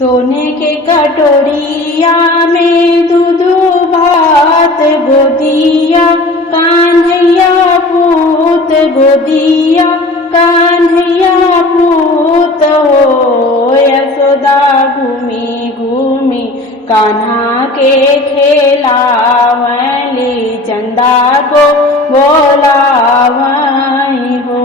सोने के कटोरिया में दूध भात गोदिया, कान्हैया पूत गोदिया, कान्हैया पूत हो। यशोदा घूमी घूमी कान्हा के खेलावली, चंदा को बोलावई हो।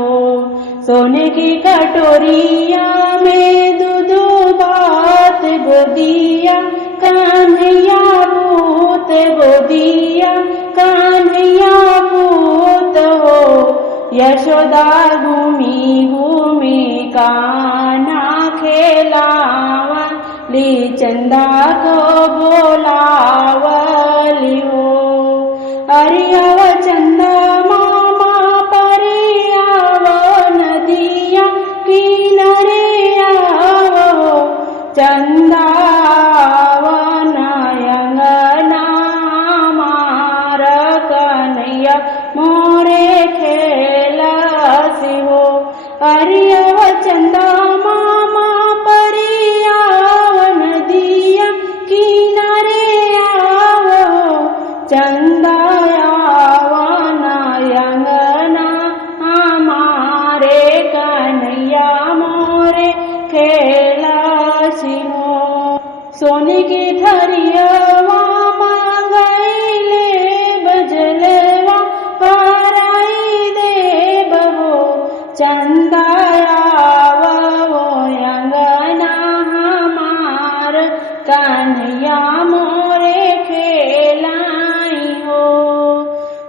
सोने की कटोरिया में दूध भात गोदिया, कान्हैया पूत गोदिया, कान्हैया पूत हो। यशोदा घूमी घूमी कान्हा खेलावली, चंदा को बोलावली हो। अरियव चंदा मामा परियाव नदिया किनारे आवो, चंदा वनयंगना मार कन्हैया मोरे खेलसी हो। अरियव चंदा मामा परियाव नदिया किनारे आवो, चंदा वनयंगना हमारे कन्हैया मोरे खेलसी हो। सोने की थरियवा मांगैले बजलवा पराई देव हो, चंदा आवो अंगना हमार कन्हैया मोरे खेलाई हो।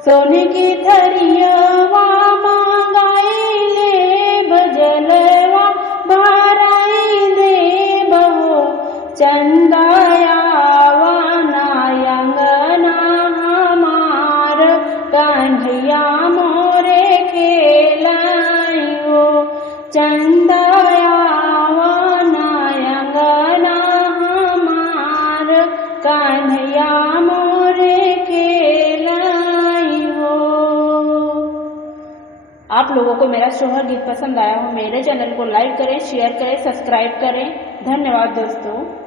सोने की थरियवा मांगैले बजलवा भराई देव हो, चंदा वनयंगना हमार कन्हैया मोरे खेलाई हो। चंदा वनयंगना हमार कन्हैया मोरे खेलाई हो। आप लोगों को मेरा सोहर गीत पसंद आया हो, मेरे चैनल को लाइक करें, शेयर करें, सब्सक्राइब करें। धन्यवाद दोस्तों।